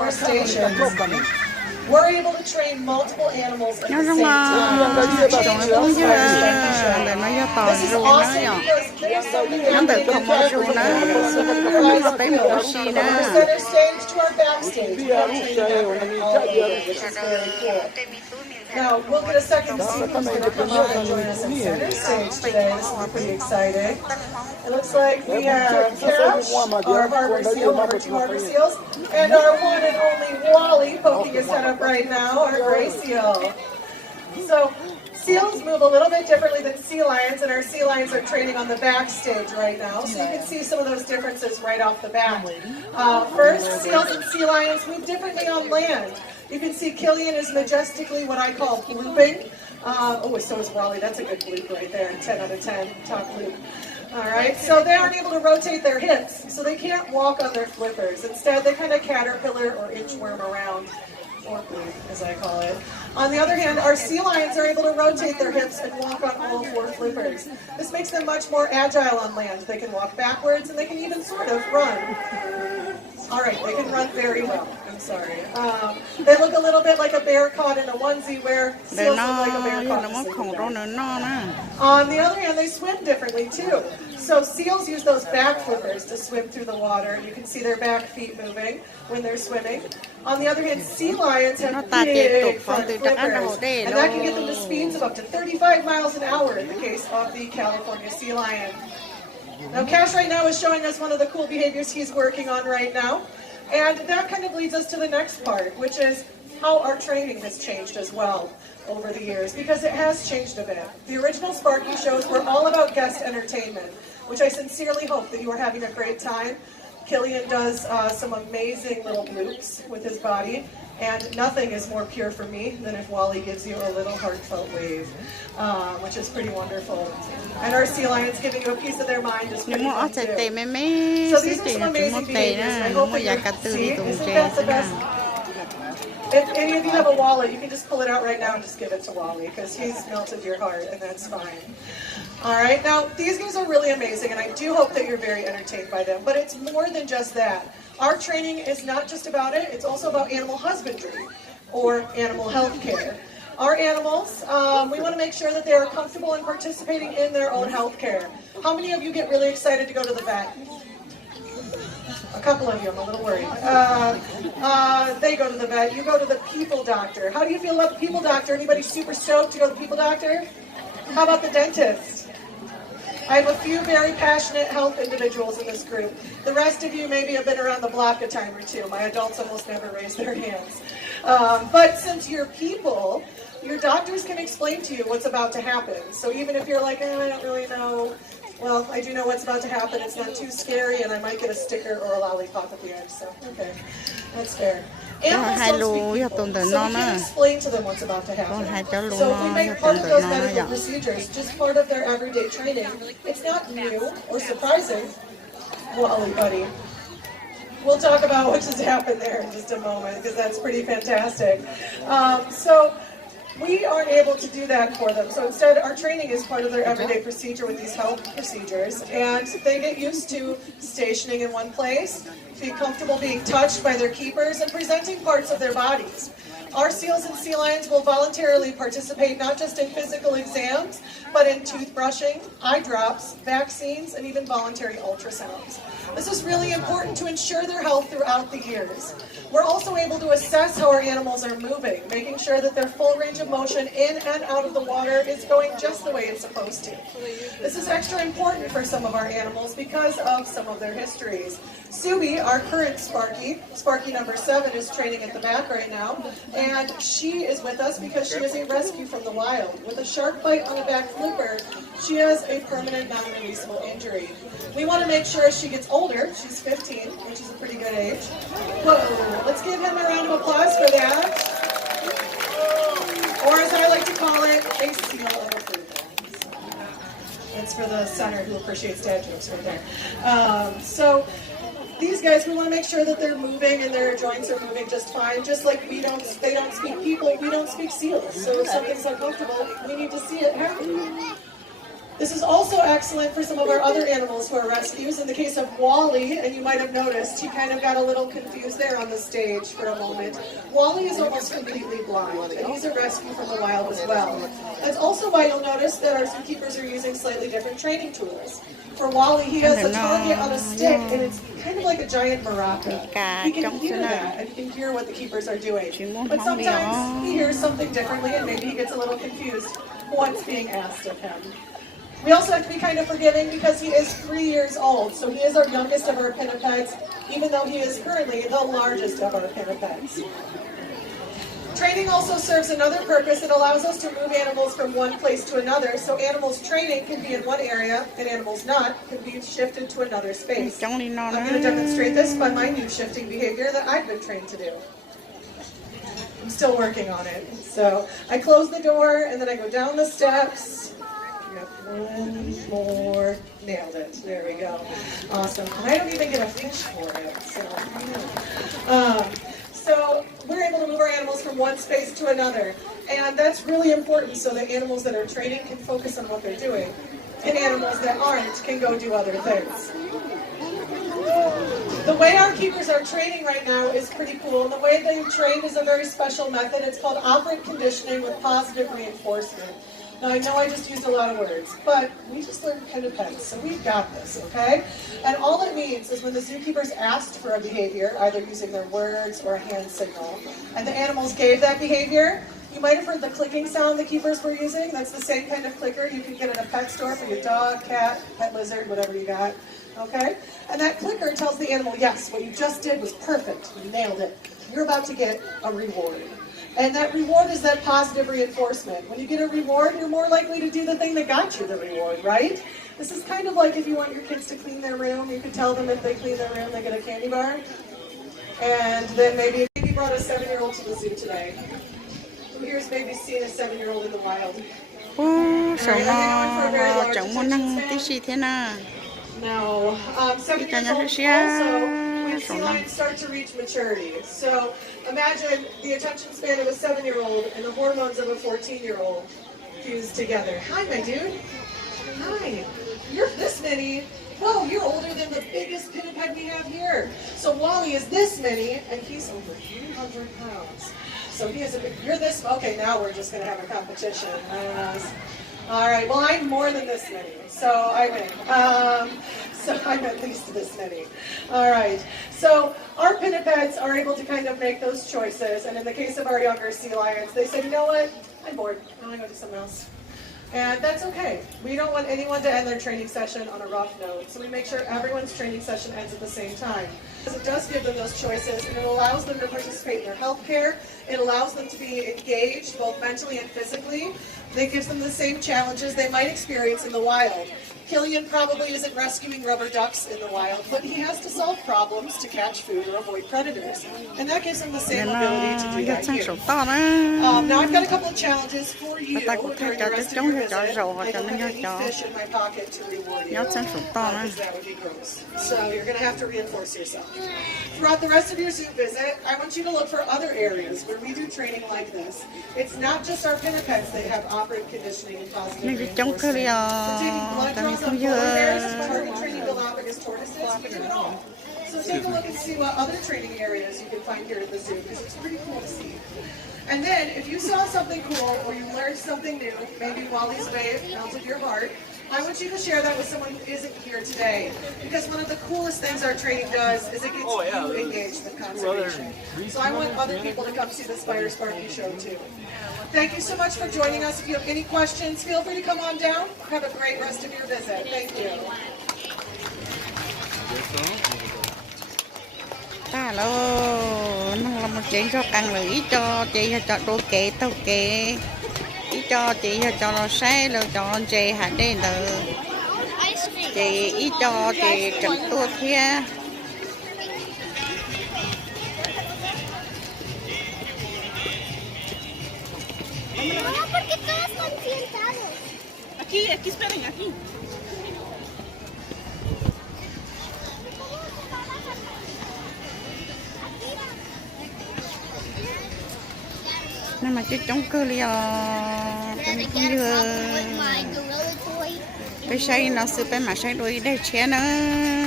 more stations, we're able to train multiple animals at the same time. This is awesome because there's something happening in every animal. So when your eyes feel from our center stage to our backstage, we're training happening all over, which is very cool. Now, we'll get a second to see who's going to come up and join us at center stage today. This will be pretty exciting. It looks like we have Cash, our harbor seal, number 2 harbor seals, and our one and only Wally poking his head up right now, our gray seal. So, seals move a little bit differently than sea lions, and our sea lions are training on the backstage right now, so you can see some of those differences right off the bat. First, seals and sea lions move differently on land. You can see Killian is majestically what I call blooping. So is Wally. That's a good bloop right there. 10 out of 10, top bloop. All right, so they aren't able to rotate their hips, so they can't walk on their flippers. Instead, they kind of caterpillar or inchworm around, or bloop, as I call it. On the other hand, our sea lions are able to rotate their hips and walk on all 4 flippers. This makes them much more agile on land. They can walk backwards, and they can even sort of run. All right, they can run very well. I'm sorry. They look a little bit like a bear caught in a onesie, where seals look like a bear caught in a sleeping bag. On the other hand, they swim differently too. So seals use those back flippers to swim through the water. You can see their back feet moving when they're swimming. On the other hand, sea lions have big front flippers, and that can get them to speeds of up to 35 miles an hour in the case of the California sea lion. Now, Cash right now is showing us one of the cool behaviors he's working on right now. And that kind of leads us to the next part, which is how our training has changed as well over the years, because it has changed a bit. The original Sparky shows were all about guest entertainment, which I sincerely hope that you are having a great time. Killian does some amazing little bloops with his body, and nothing is more pure for me than if Wally gives you a little heartfelt wave, which is pretty wonderful. And our sea lions giving you a piece of their mind is pretty fun too. So these are some amazing behaviors, and I hope that you can see. Isn't that the best? If any of you have a wallet, you can just pull it out right now and just give it to Wally, because he's melted your heart, and that's fine. All right, now these guys are really amazing, and I do hope that you're very entertained by them, but it's more than just that. Our training is not just about it, it's also about animal husbandry or animal health care. Our animals, we want to make sure that they are comfortable in participating in their own health care. How many of you get really excited to go to the vet? A couple of you, I'm a little worried. They go to the vet, you go to the people doctor. How do you feel about the people doctor? Anybody super stoked to go to the people doctor? How about the dentist? I have a few very passionate health individuals in this group. The rest of you maybe have been around the block a time or two. My adults almost never raise their hands. But since you're people, your doctors can explain to you what's about to happen. So even if you're like, I don't really know, well, I do know what's about to happen. It's not too scary, and I might get a sticker or a lollipop at the end. So, okay, that's fair. Animals don't speak people, so we can explain to them what's about to happen. So if we make part of those medical procedures just part of their everyday training, it's not new or surprising. Wally, buddy. We'll talk about what just happened there in just a moment, because that's pretty fantastic. So we aren't able to do that for them. So instead, our training is part of their everyday procedure with these health procedures. And they get used to stationing in one place, being comfortable being touched by their keepers, and presenting parts of their bodies. Our seals and sea lions will voluntarily participate not just in physical exams, but in toothbrushing, eye drops, vaccines, and even voluntary ultrasounds. This is really important to ensure their health throughout the years. We're also able to assess how our animals are moving, making sure that their full range of motion in and out of the water is going just the way it's supposed to. This is extra important for some of our animals because of some of their histories. Subi, our current Sparky number 7, is training at the back right now, and she is with us because she is a rescue from the wild. With a shark bite on a back flipper, she has a permanent non-releasable injury. We want to make sure as she gets older, she's 15, which is a pretty good age. Whoa, let's give him a round of applause for that. Or as I like to call it, a seal of approval. It's for the center who appreciates dad jokes right there. So these guys, we want to make sure that they're moving and their joints are moving just fine. Just like they don't speak people, we don't speak seals. So if something's uncomfortable, we need to see it happen. This is also excellent for some of our other animals who are rescues. In the case of Wally, and you might have noticed, he kind of got a little confused there on the stage for a moment. Wally is almost completely blind, and he's a rescue from the wild as well. That's also why you'll notice that our zookeepers are using slightly different training tools. For Wally, he has a target on a stick, and it's kind of like a giant maraca. He can hear that, and he can hear what the keepers are doing. But sometimes he hears something differently, and maybe he gets a little confused what's being asked of him. We also have to be kind of forgiving because he is 3 years old, so he is our youngest of our pinnipeds, even though he is currently the largest of our pinnipeds. Training also serves another purpose. It allows us to move animals from one place to another, so animals training can be in one area and animals not can be shifted to another space. I'm going to demonstrate this by my new shifting behavior that I've been trained to do. I'm still working on it. So I close the door and then I go down the steps. Yep, one more. Nailed it. There we go. Awesome. And I don't even get a fish for it. So we're able to move our animals from one space to another. And that's really important so that animals that are training can focus on what they're doing. And animals that aren't can go do other things. The way our keepers are training right now is pretty cool. And the way they train is a very special method. It's called operant conditioning with positive reinforcement. Now, I know I just used a lot of words, but we just learned pinnipeds, so we've got this, okay? And all it means is when the zookeepers asked for a behavior, either using their words or a hand signal, and the animals gave that behavior, you might have heard the clicking sound the keepers were using. That's the same kind of clicker you can get at a pet store for your dog, cat, pet lizard, whatever you got, okay? And that clicker tells the animal, yes, what you just did was perfect, you nailed it. You're about to get a reward. And that reward is that positive reinforcement. When you get a reward, you're more likely to do the thing that got you the reward, right? This is kind of like if you want your kids to clean their room, you can tell them if they clean their room, they get a candy bar. And then maybe you brought a 7-year-old to the zoo today. Who here's maybe seen a 7-year-old in the wild? No. 7-year-olds also, we've seen lions start to reach maturity. So imagine the attention span of a 7-year-old and the hormones of a 14-year-old fused together. Hi, my dude. Hi. You're this many. Whoa, you're older than the biggest pinniped we have here. So Wally is this many, and he's over 300 pounds. So he is a big, you're this, okay, now we're just going to have a competition. All right, well, I'm more than this many, so I win. So I'm at least this many. All right, so our pinnipeds are able to kind of make those choices, and in the case of our younger sea lions, they said, you know what, I'm bored, I want to go do something else. And that's okay. We don't want anyone to end their training session on a rough note, so we make sure everyone's training session ends at the same time. Because it does give them those choices, and it allows them to participate in their health care. It allows them to be engaged, both mentally and physically. It gives them the same challenges they might experience in the wild. Killian probably isn't rescuing rubber ducks in the wild, but he has to solve problems to catch food or avoid predators. And that gives him the same ability to do that here. Now I've got a couple of challenges for you during the rest of your visit. I don't have any fish in my pocket to reward you, because that would be gross. So you're going to have to reinforce yourself. Throughout the rest of your zoo visit, I want you to look for other areas where we do training like this. It's not just our pinnipeds that have operant conditioning and positive reinforcement. We're taking blood draws on polar bears, target training Galapagos tortoises, we do it all. So take a look and see what other training areas you can find here at the zoo, because it's pretty cool to see. And then, if you saw something cool or you learned something new, maybe Wally's wave melted your heart, I want you to share that with someone who isn't here today. Because one of the coolest things our training does is it gets you engaged with conservation. So I want other people to come see this Fire Sparky show too. Thank you so much for joining us. If you have any questions, feel free to come on down. Have a great rest of your visit. Thank you. Alo, nó là một chuyện cho càng lưỡi cho chị cho đôi kệ tao kệ, ý cho chị cho nó xe rồi cho chị hạt đây là chị ý cho chị chụp tua kia. Mamá, ¿por qué todos están sentados? Aquí esperen, aquí. Nhưng mà chứ chống cơ li à, không như ไปใช้เนาะซื้อไปมาใช้โดยได้เชียเนาะ